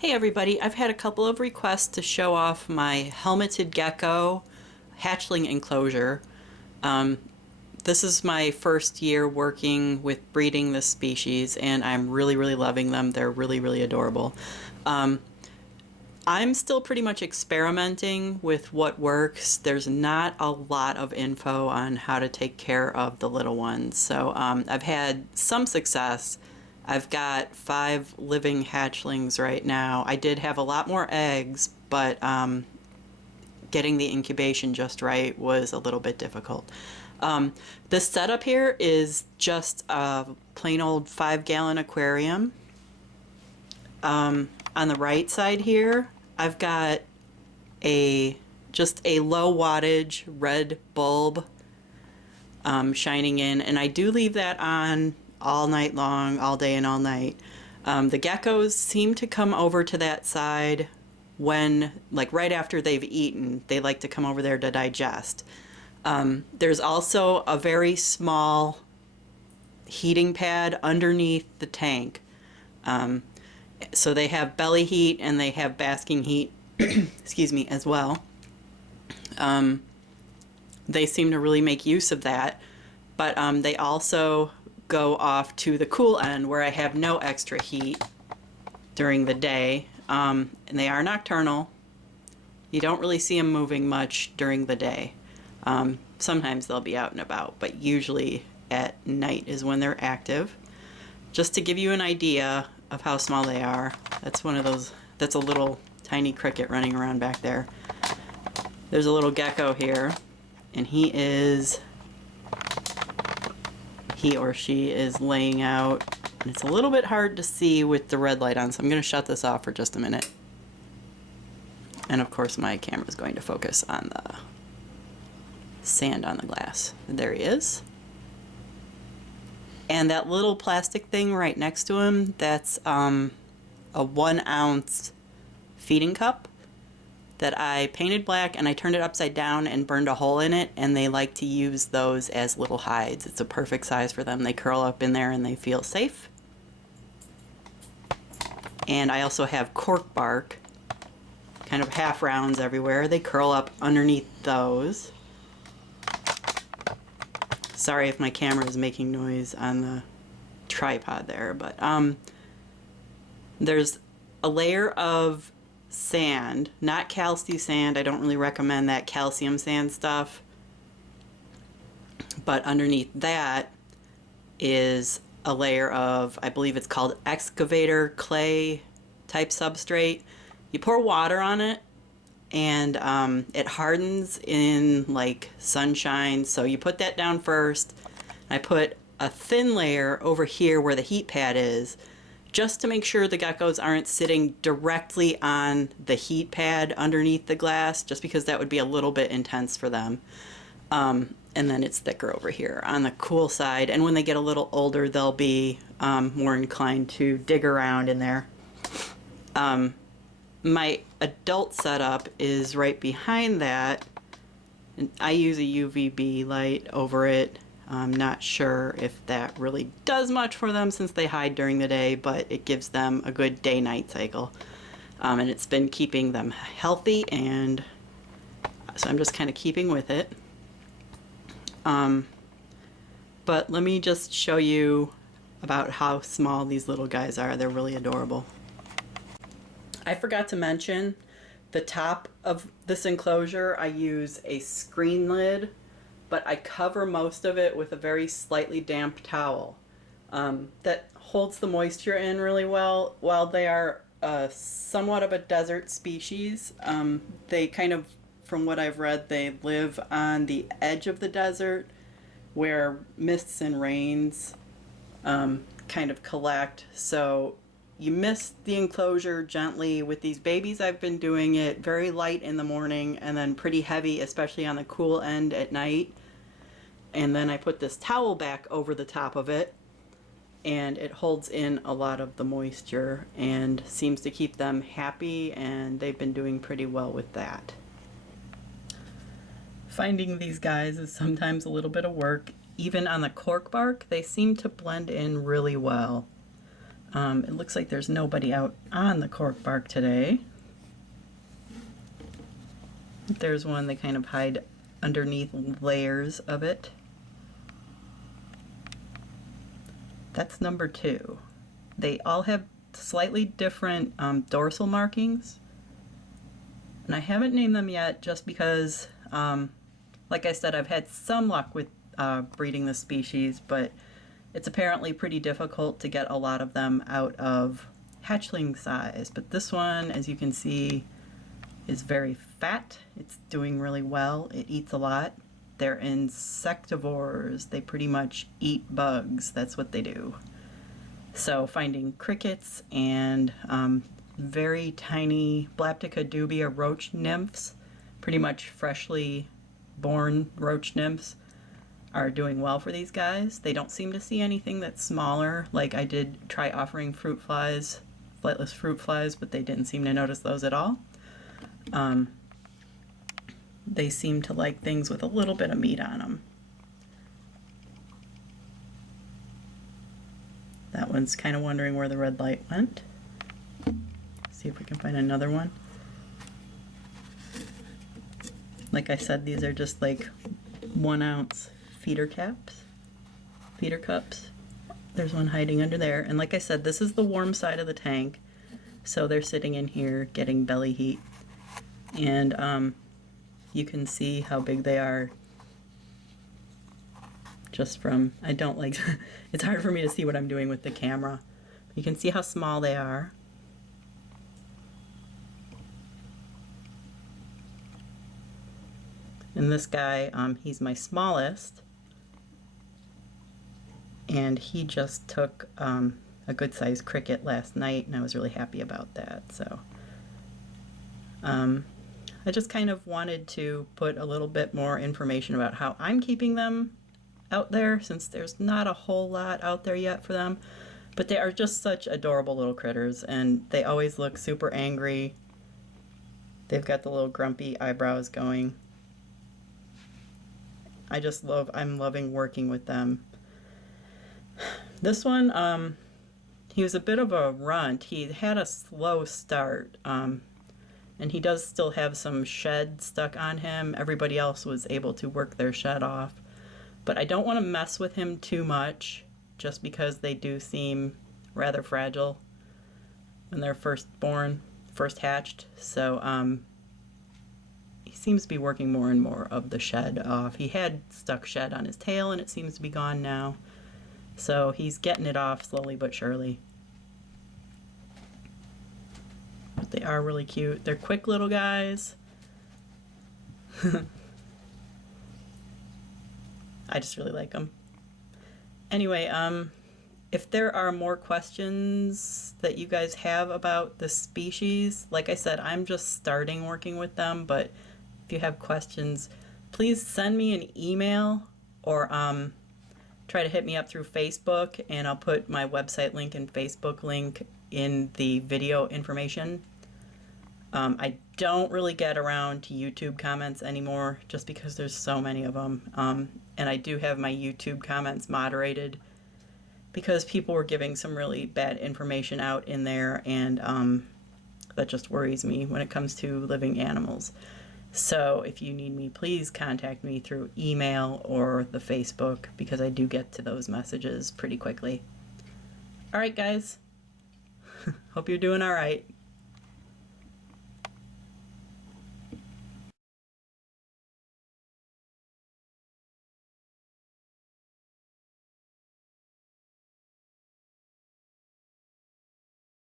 Hey everybody, I've had a couple of requests to show off my helmeted gecko hatchling enclosure. Um, this is my first year working with breeding this species and I'm really loving them. They're really adorable. Um, I'm still pretty much experimenting with what works. There's not a lot of info on how to take care of the little ones. So I've had some success. I've got 5 living hatchlings right now. I did have a lot more eggs, but getting the incubation just right was a little bit difficult. The setup here is just a plain old 5-gallon aquarium. On the right side here, I've got just a low wattage red bulb shining in, and I do leave that on all night long, all day and all night. The geckos seem to come over to that side when, like right after they've eaten, they like to come over there to digest. There's also a very small heating pad underneath the tank. So they have belly heat and they have basking heat, excuse me, as well. They seem to really make use of that, but they also go off to the cool end where I have no extra heat during the day, and they are nocturnal. You don't really see them moving much during the day. Sometimes they'll be out and about, but usually at night is when they're active. Just to give you an idea of how small they are, that's one of those, that's a little tiny cricket running around back there. There's a little gecko here, and he or she is laying out, and it's a little bit hard to see with the red light on, so I'm going to shut this off for just a minute. And of course my camera is going to focus on the sand on the glass. There he is. And that little plastic thing right next to him, that's a 1-ounce feeding cup that I painted black, and I turned it upside down and burned a hole in it, and they like to use those as little hides. It's a perfect size for them. They curl up in there and they feel safe. And I also have cork bark, kind of half rounds everywhere. They curl up underneath those. Sorry if my camera is making noise on the tripod there, but there's a layer of sand, not calci sand. I don't really recommend that calcium sand stuff. But underneath that is a layer of, I believe it's called excavator clay type substrate. You pour water on it, and it hardens in like sunshine, so you put that down first. I put a thin layer over here where the heat pad is, just to make sure the geckos aren't sitting directly on the heat pad underneath the glass, just because that would be a little bit intense for them. And then it's thicker over here on the cool side, and when they get a little older they'll be more inclined to dig around in there. My adult setup is right behind that, and I use a UVB light over it. I'm not sure if that really does much for them since they hide during the day, but it gives them a good day-night cycle. And it's been keeping them healthy, and so I'm just kind of keeping with it. But let me just show you about how small these little guys are. They're really adorable. I forgot to mention, the top of this enclosure I use a screen lid, but I cover most of it with a very slightly damp towel that holds the moisture in really well. While they are somewhat of a desert species, they kind of, from what I've read, they live on the edge of the desert where mists and rains kind of collect. So you mist the enclosure gently. With these babies, I've been doing it very light in the morning and then pretty heavy, especially on the cool end at night. And then I put this towel back over the top of it, and it holds in a lot of the moisture and seems to keep them happy, and they've been doing pretty well with that. Finding these guys is sometimes a little bit of work. Even on the cork bark, they seem to blend in really well. It looks like there's nobody out on the cork bark today. There's one, they kind of hide underneath layers of it. That's number 2. They all have slightly different dorsal markings, and I haven't named them yet just because, like I said, I've had some luck with breeding this species, but it's apparently pretty difficult to get a lot of them out of hatchling size. But this one, as you can see, is very fat. It's doing really well. It eats a lot. They're insectivores. They pretty much eat bugs. That's what they do. So finding crickets and very tiny Blaptica dubia roach nymphs, pretty much freshly born roach nymphs, are doing well for these guys. They don't seem to see anything that's smaller. Like, I did try offering fruit flies, flightless fruit flies, but they didn't seem to notice those at all. They seem to like things with a little bit of meat on them. That one's kind of wondering where the red light went. See if we can find another one. Like I said, these are just like 1 ounce feeder cups. There's one hiding under there. And like I said, this is the warm side of the tank. So they're sitting in here getting belly heat. And you can see how big they are just from, I don't like, it's hard for me to see what I'm doing with the camera. You can see how small they are. And this guy, he's my smallest, and he just took a good sized cricket last night, and I was really happy about that. So I just kind of wanted to put a little bit more information about how I'm keeping them out there, since there's not a whole lot out there yet for them. But they are just such adorable little critters, and they always look super angry. They've got the little grumpy eyebrows going. I'm loving working with them. This one, he was a bit of a runt. He had a slow start, and he does still have some shed stuck on him. Everybody else was able to work their shed off. But I don't want to mess with him too much, just because they do seem rather fragile when they're first hatched. So he seems to be working more and more of the shed off. He had stuck shed on his tail, and it seems to be gone now. So he's getting it off slowly but surely. But they are really cute. They're quick little guys. I just really like them. Anyway, if there are more questions that you guys have about the species, like I said, I'm just starting working with them, but if you have questions, please send me an email or try to hit me up through Facebook, and I'll put my website link and Facebook link in the video information. I don't really get around to YouTube comments anymore, just because there's so many of them. And I do have my YouTube comments moderated because people were giving some really bad information out in there, and that just worries me when it comes to living animals. So if you need me, please contact me through email or the Facebook, because I do get to those messages pretty quickly. All right, guys. Hope you're doing all right.